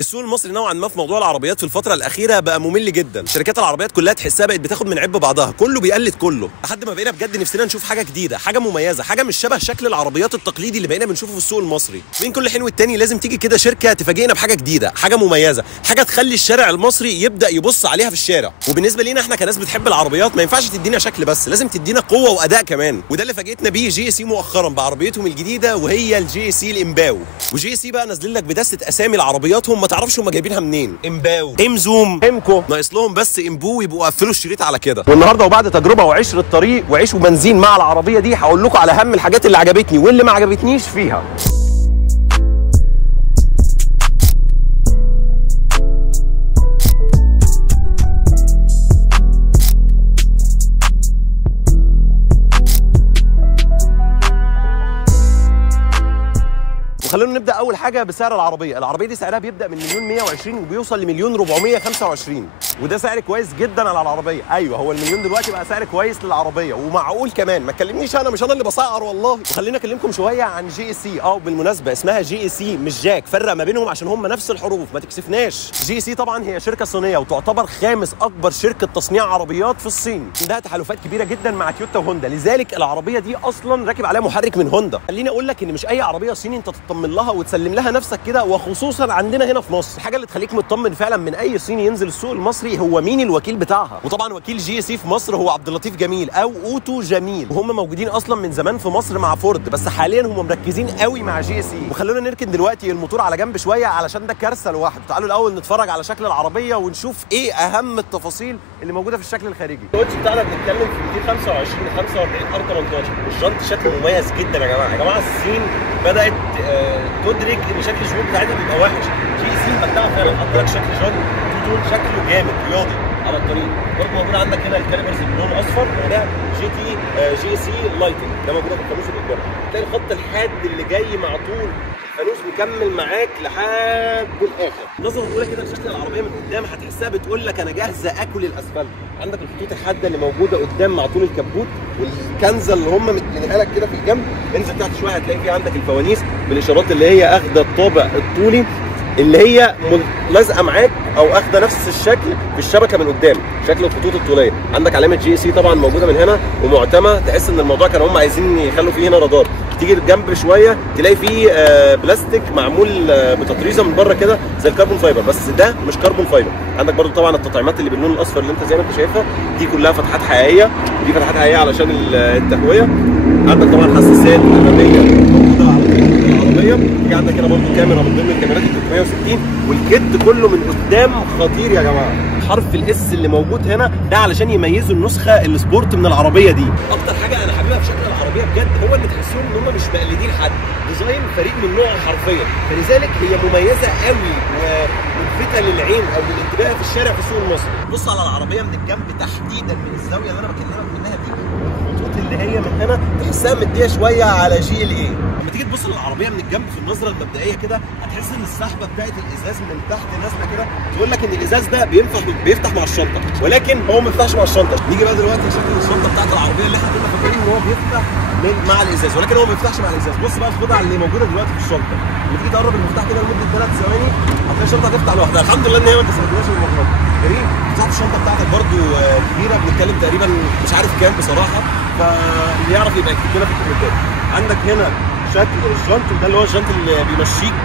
السوق المصري نوعا ما في موضوع العربيات في الفترة الأخيرة بقى ممل جدا، شركات العربيات كلها تحسها بقت بتاخد من عب بعضها، كله بيقلد كله، لحد ما بقينا بجد نفسنا نشوف حاجة جديدة، حاجة مميزة، حاجة مش شبه شكل العربيات التقليدي اللي بقينا بنشوفه في السوق المصري. بين كل حين والتاني لازم تيجي كده شركة تفاجئنا بحاجة جديدة، حاجة مميزة، حاجة تخلي الشارع المصري يبدأ يبص عليها في الشارع. وبالنسبة لينا احنا كناس بتحب العربيات ما ينفعش تدينا شكل بس، لازم تدينا قوة وأداء كمان، وده اللي فاجئتنا بيه جي سي مؤخرا بعربيتهم الجديدة وهي الجي سي الإمباو. وجي سي بقى نازلين لك بدستة أسامي لعربياتهم ما تعرفش هم جايبينها منين. امباو، امزوم، امكو، ناقص لهم بس امبو ويبقوا قفلوا الشريط على كده. والنهارده وبعد تجربه وعشره طريق وعيش وبنزين مع العربيه دي هقول لكم على اهم الحاجات اللي عجبتني واللي ما عجبتنيش فيها. وخلونا نبدا اول حاجه بسعر العربيه دي سعرها بيبدا من 1.120 وبيوصل ل1.425، وده سعر كويس جدا على العربيه. ايوه هو المليون دلوقتي بقى سعر كويس للعربيه ومعقول كمان، ما تكلمنيش انا، مش انا اللي بسعر والله. وخلينا اكلمكم شويه عن جي سي. بالمناسبه اسمها جي سي مش جاك، فرق ما بينهم عشان هم نفس الحروف ما تكسفناش. جي سي طبعا هي شركه صينيه وتعتبر خامس اكبر شركه تصنيع عربيات في الصين، عندها تحالفات كبيره جدا مع تويوتا وهوندا، لذلك العربيه دي اصلا راكب عليها محرك من هوندا. خليني اقول لك ان مش اي عربيه صيني انت تطمن لها وتسلم لها نفسك كده، وخصوصا عندنا هنا في مصر. الحاجه اللي تخليك مطمن فعلا من اي صيني ينزل السوق المصري هو مين الوكيل بتاعها. وطبعا وكيل جي سي في مصر هو عبد اللطيف جميل او اوتو جميل، وهم موجودين اصلا من زمان في مصر مع فورد، بس حاليا هم مركزين قوي مع جي سي. وخلونا نركن دلوقتي الموتور على جنب شويه علشان ده كارثه لوحده. تعالوا الاول نتفرج على شكل العربيه ونشوف ايه اهم التفاصيل اللي موجوده في الشكل الخارجي. الكوتش بتاعنا بنتكلم في 225 45 ار 18، والشنط شكله مميز جدا يا جماعه. يا جماعه الصين بدات تدرك ان شكل الجنود بتاعتها بيبقى وحش. جي سي بتاعها فعلا حط لك شكل جنود شكله جامد رياضي على الطريق. برضه موجود عندك هنا الكاليبرز بلون اصفر، وده جي سي لايتنج، ده موجود في الفانوس اللي قدامك. تلاقي الخط الحاد اللي جاي مع طول الفانوس مكمل معاك لحد الاخر. نظره الاولى كده لشكل العربيه من قدام هتحسها بتقول لك انا جاهزه اكل الاسفلت. عندك الخطوط الحاده اللي موجوده قدام مع طول الكبوت، والكنزه اللي هم مدينها لك كده في الجنب. انزل تحت شويه هتلاقي في عندك الفوانيس بالاشارات اللي هي اخده الطابع الطولي، اللي هي لازقه معاك او اخده نفس الشكل في الشبكه من قدام، شكل الخطوط الطوليه. عندك علامه جي سي طبعا موجوده من هنا ومعتمه، تحس ان الموضوع كانوا هم عايزين يخلوا فيه هنا رادار. تيجي الجنب شويه تلاقي فيه بلاستيك معمول بتطريزه من بره كده زي الكربون فايبر، بس ده مش كربون فايبر. عندك برده طبعا التطعيمات اللي باللون الاصفر اللي انت زي ما انت شايفها دي كلها فتحات حقيقيه، ودي فتحات حقيقيه علشان التهويه. عندك طبعا حساسات اماميه موجوده على العربيه. تيجي عندك هنا برده كاميرا من ضمن الكاميرات ال 360، والكت كله من قدام خطير يا جماعه. حرف الاس اللي موجود هنا ده علشان يميزوا النسخه السبورت من العربيه دي. اكتر حاجه انا حاببها في شكل العربيه بجد هو اللي تحسهم ان هم مش مقلدين حد، ديزاين فريق من نوعه حرفيا، فلذلك هي مميزه قوي وملفته للعين او للانتباه في الشارع في السوق المصري. بص على العربيه من الجنب تحديدا من الزاويه اللي انا بكلمك منها دي، الخطوط اللي هي من هنا تحسها مديه شويه على جي ال اي. لما تيجي تبص للعربيه من الجنب في النظره المبدئيه كده هتحس ان السحبه بتاعت الازاز من تحت نازله كده، تقول لك ان الازاز ده بيفتح مع الشنطه، ولكن هو ما بيفتحش مع الشنطه. نيجي بقى دلوقتي لشكل الشنطه بتاعت العربيه اللي احنا كنا فاكرين ان هو بيفتح مع الازاز، ولكن هو ما بيفتحش مع الازاز. بص بقى الخدعه اللي موجوده دلوقتي في الشنطه، لما تيجي تقرب المفتاح كده لمده 3 ثواني هتلاقي الشنطه هتفتح لوحدها. الحمد لله ان هي ما استخدمناش الموضوع ده. جميل. مساحه الشنطه بتاعتك برده كبيره، بنتكلم تقريبا مش عارف كام بصراحه، فاللي يعرف يبقى يكتب لنا في الكومنتات. عندك هنا شكل الجنط، ده اللي هو الجنط اللي بيمشيك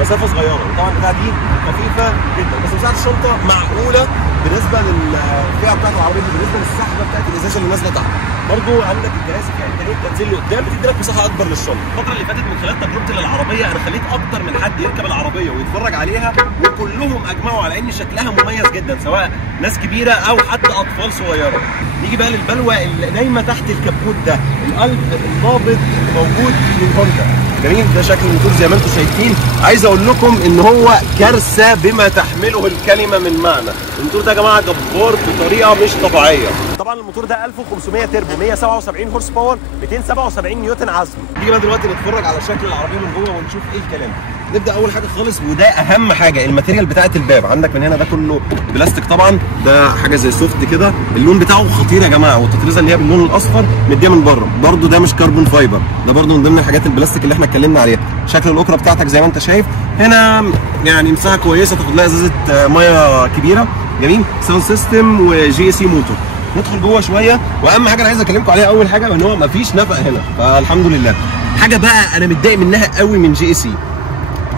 مسافه صغيره، وطبعا البتاعه دي خفيفه جدا، بس مساحه الشنطه معقوله بالنسبه للفئه بتاعت العربيه دي، بالنسبه للسحبه بتاعت الازاز اللي نازله تحت. برضو عندك الجهاز فيها امكانيه تنزيل لقدام بتدي لك مساحه اكبر للشنطه. الفتره اللي فاتت من خلال تجربتي للعربيه انا خليت اكتر من حد يركب العربيه ويتفرج عليها، وكلهم اجمعوا على ان شكلها مميز جدا، سواء ناس كبيره او حتى اطفال صغيره. نيجي بقى للبلوه اللي نايمه تحت الكبوت ده، القلب النابض موجود من هوندا. جميل. ده شكل الموتور زي ما انتم شايفين. عايز اقول لكم ان هو كارثه بما تحمله الكلمه من معنى. الموتور ده يا جماعه جبار بطريقه مش طبيعيه. طبعا الموتور ده 1500 تربو، 177 هورس باور، 277 نيوتن عزم. نيجي بقى دلوقتي نتفرج على شكل العربيه من جوه ونشوف ايه الكلام. نبدا اول حاجه خالص وده اهم حاجه، الماتيريال بتاعه الباب. عندك من هنا ده كله بلاستيك طبعا، ده حاجه زي سوفت كده، اللون بتاعه خطير يا جماعه، والتطريزه اللي هي باللون الاصفر مديه من بره برده، ده مش كربون فايبر، ده برده من ضمن الحاجات البلاستيك اللي احنا اتكلمنا عليها. شكل الاكره بتاعتك زي ما انت شايف هنا يعني مساحه كويسه، تاخد لها ازازه ميه كبيره. جميل. ساوند سيستم وجي سي موتور. ندخل جوه شويه، واهم حاجه انا عايز اكلمكم عليها اول حاجه ان هو مفيش نفق هنا، فالحمد لله. حاجه بقى انا متضايق منها قوي من جي سي،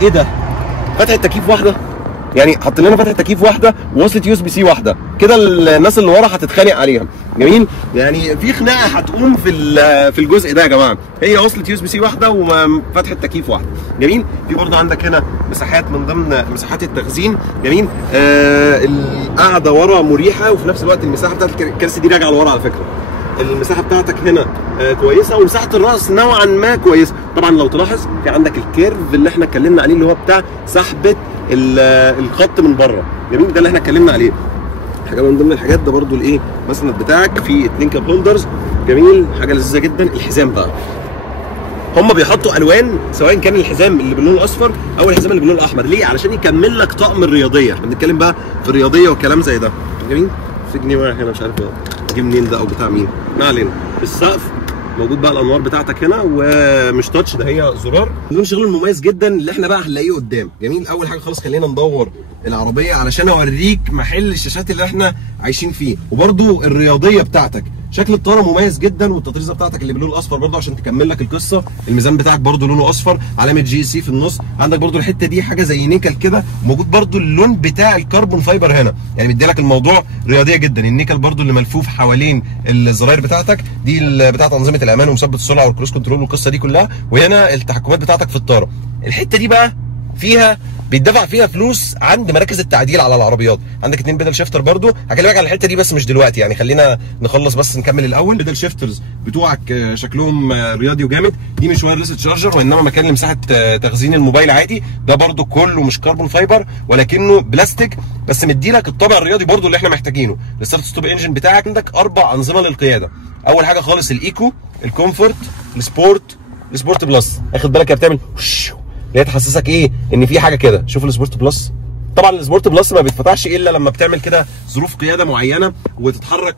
ايه ده؟ فتحه تكييف واحده، يعني حاطين لنا فتحه تكييف واحده ووصله يو اس بي سي واحده، كده الناس اللي ورا هتتخانق عليها. جميل. يعني في خناقه هتقوم في الجزء ده يا جماعه، هي وصله يو اس بي سي واحده وفتحه تكييف واحده. جميل. في برضه عندك هنا مساحات من ضمن مساحات التخزين. جميل. القعده ورا مريحه، وفي نفس الوقت المساحه بتاعت الكرسي دي راجعه لورا على فكره. المساحه بتاعتك هنا كويسه، ومساحه الراس نوعا ما كويسه. طبعا لو تلاحظ في عندك الكيرف اللي احنا اتكلمنا عليه اللي هو بتاع سحبه الخط من بره. جميل. ده اللي احنا اتكلمنا عليه. حاجه من ضمن الحاجات ده برده الايه، مسند بتاعك في 2 كاب هولدرز. جميل. حاجه لذيذه جدا. الحزام بقى هم بيحطوا الوان، سواء كان الحزام اللي باللون الاصفر او الحزام اللي باللون الاحمر. ليه؟ علشان يكمل لك طقم الرياضيه. احنا بنتكلم بقى في الرياضيه وكلام زي ده. جميل. في جنيه واقع هنا مش عارف اجيب منين ده او بتاع مين، ما علينا. السقف موجود بقى الانوار بتاعتك هنا، ومش تاتش، ده هي زرار. ده شغل مميز جدا اللي احنا بقى هنلاقيه قدام. جميل. اول حاجه خالص خلينا ندور العربيه علشان اوريك محل الشاشات اللي احنا عايشين فيه، وبرده الرياضيه بتاعتك. شكل الطاره مميز جدا، والتطريزه بتاعتك اللي باللون الاصفر برده عشان تكمل لك القصه. الميزان بتاعك برده لونه اصفر، علامه جي سي في النص. عندك برده الحته دي حاجه زي نيكل كده، موجود برده اللون بتاع الكربون فايبر هنا، يعني مدي لك الموضوع رياضيه جدا. النيكل برده اللي ملفوف حوالين الزراير بتاعتك دي بتاعت انظمه الامان ومثبت السرعه والكروس كنترول والقصه دي كلها، وهنا التحكمات بتاعتك في الطاره. الحته دي بقى فيها بيدفع فيها فلوس عند مراكز التعديل على العربيات. عندك 2 بيدل شيفتر برضو، هكلمك على الحته دي بس مش دلوقتي، يعني خلينا نخلص بس نكمل الاول. بيدل شيفترز بتوعك شكلهم رياضي وجامد. دي مش وايرلس تشارجر، وانما مكان لمساحه تخزين الموبايل عادي. ده برضو كله مش كربون فايبر ولكنه بلاستيك، بس مديلك الطابع الرياضي برضو اللي احنا محتاجينه. الستارت ستوب انجن بتاعك عندك 4 انظمه للقياده. اول حاجه خالص الايكو، الكومفورت، السبورت بلس. اخد بالك هي بتعمل اللي هي تحسسك ايه ان في حاجه كده. شوف السبورت بلس. طبعا السبورت بلس ما بيتفتحش الا لما بتعمل كده ظروف قياده معينه وتتحرك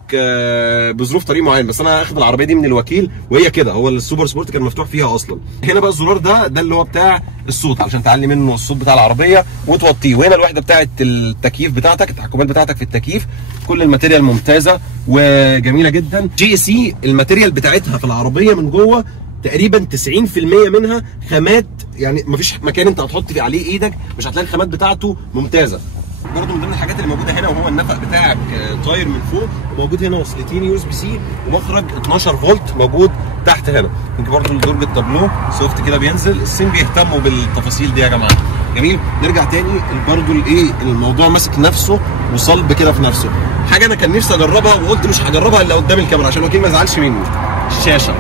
بظروف طريق معين، بس انا اخد العربيه دي من الوكيل وهي كده، هو السوبر سبورت كان مفتوح فيها اصلا. هنا بقى الزرار ده اللي هو بتاع الصوت علشان تعلي منه الصوت بتاع العربيه وتوطيه، وهنا الوحده بتاعه التكييف بتاعتك، التحكمات بتاعتك في التكييف. كل الماتيريال ممتازه وجميله جدا. جي سي الماتيريال بتاعتها في العربيه من جوه تقريبا 90% منها خامات، يعني مفيش مكان انت هتحط فيه عليه ايدك مش هتلاقي الخامات بتاعته ممتازه. برضه من ضمن الحاجات اللي موجوده هنا وهو النفق بتاعك طاير من فوق، وموجود هنا وصلتين يو اس بي سي ومخرج 12 فولت موجود تحت هنا. يمكن برضه درج التابلو سوفت كده بينزل. الصين بيهتموا بالتفاصيل دي يا جماعه. جميل. نرجع تاني برضه الايه، الموضوع ماسك نفسه وصلب كده في نفسه. حاجه انا كان نفسي اجربها وقلت مش هجربها الا قدام الكاميرا عشان الوكيل ما يزعلش مني. الشاشه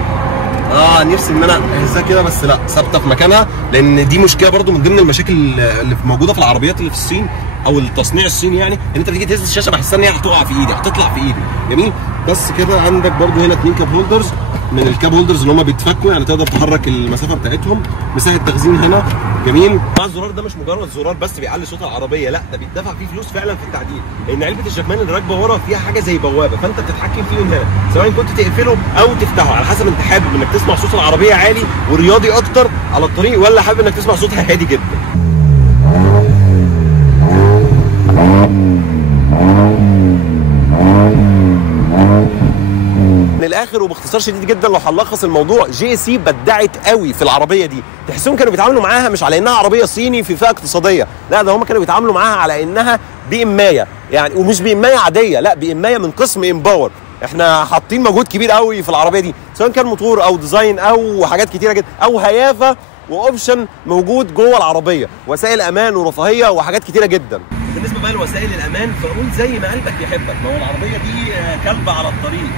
نفسي ان انا اهزها كده، بس لا، ثابته في مكانها، لان دي مشكله برضو من ضمن المشاكل اللي موجوده في العربيات اللي في الصين او التصنيع الصيني، يعني ان انت بتيجي تهز الشاشه بحسها ان هي هتقع في ايدي، هتطلع في ايدي. جميل. بس كده عندك برضو هنا 2 كاب هولدرز من الكاب هولدرز اللي هم بيتفكوا، يعني تقدر تحرك المسافه بتاعتهم. مساحه تخزين هنا. جميل. الزرار ده مش مجرد زرار بس بيعلي صوت العربيه، لا ده بيدفع فيه فلوس فعلا في التعديل، لان علبه الشكمان اللي راكبه ورا فيها حاجه زي بوابه، فانت بتتحكم فيه من هنا، سواء كنت تقفله او تفتحه على حسب انت حابب انك تسمع صوت العربيه عالي ورياضي اكتر على الطريق، ولا حابب انك تسمع صوتها هادي جدا. من الاخر وباختصار شديد جدا لو هنلخص الموضوع، جي سي بدعت قوي في العربيه دي. تحسهم كانوا بيتعاملوا معاها مش على انها عربيه صيني في فئه اقتصاديه، لا ده هم كانوا بيتعاملوا معاها على انها بي ام يعني، ومش بي ام عاديه، لا بي ام من قسم امباور. احنا حاطين مجهود كبير قوي في العربيه دي، سواء كان موتور او ديزاين او حاجات كتيره جدا او هيافه واوبشن موجود جوه العربيه، وسائل امان ورفاهيه وحاجات كتيره جدا. بالنسبه بقى لوسائل الامان فقول زي ما قلبك يحبك، ما هو العربيه دي كلبه على الطريق،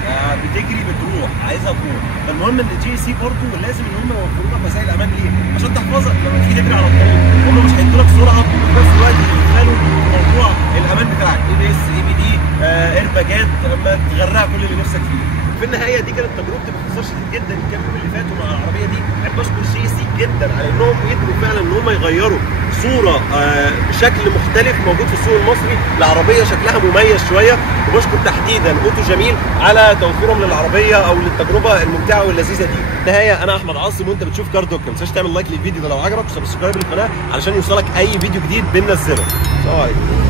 بتجري بتروح عايزها تروح، فالمهم ان جي سي برضه لازم ان هم يوفروا لك وسائل امان ليه؟ عشان تحفظك لما تيجي تجري على الطريق، هم مش هيدوا لك سرعه وفي نفس الوقت يدخلوا موضوع الامان بتاعك، اي بي اس، اي بي دي، ايرباجات، لما تغرقها كل اللي نفسك فيه. في النهايه دي كانت تجربتي باختصار شديد جدا الكام يوم اللي فاتوا مع العربيه دي. بحب اشكر جي سي جدا على انهم قدروا فعلا ان هم يغيروا صوره بشكل مختلف موجود في السوق المصري لعربيه شكلها مميز شويه. وبشكر تحديدا اوتو جميل على توفيرهم للعربيه او للتجربه الممتعه واللذيذه دي. النهايه انا احمد عاصم وانت بتشوف كار دوك. ما تنساش تعمل لايك للفيديو ده لو عجبك وسبسكرايب للقناه علشان يوصلك اي فيديو جديد بننزله. السلام عليكم.